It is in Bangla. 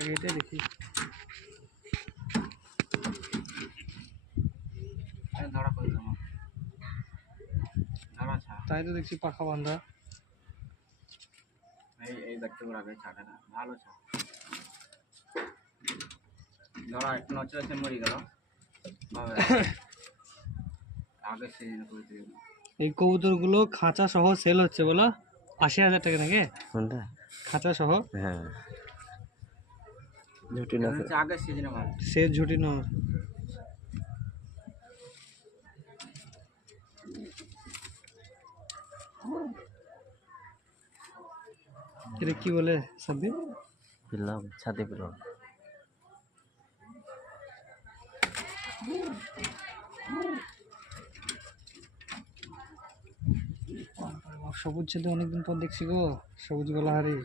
আগে এটা দেখি। তাই তো দেখছি পাখা বাঁধা। এই দেখতে পাবে ছাটাটা ভালো ছা ধরা একটু নচড়ে মরে গেল আগে সিজন করে দিল। এই কবুতরগুলো খাঁচা সহ সেল হচ্ছে বলো ৮০,০০০ টাকা নাকি? কোনটা? খাঁচা সহ। হ্যাঁ ঝুটি না আগে সিজনে ভালো সে ঝুটি নর। এটা কি বলে সাব্বির? পেলাম ছাদে পেলাম। সবুজ ছেলে অনেকদিন পর দেখছি গো, সবুজ গলাহারি।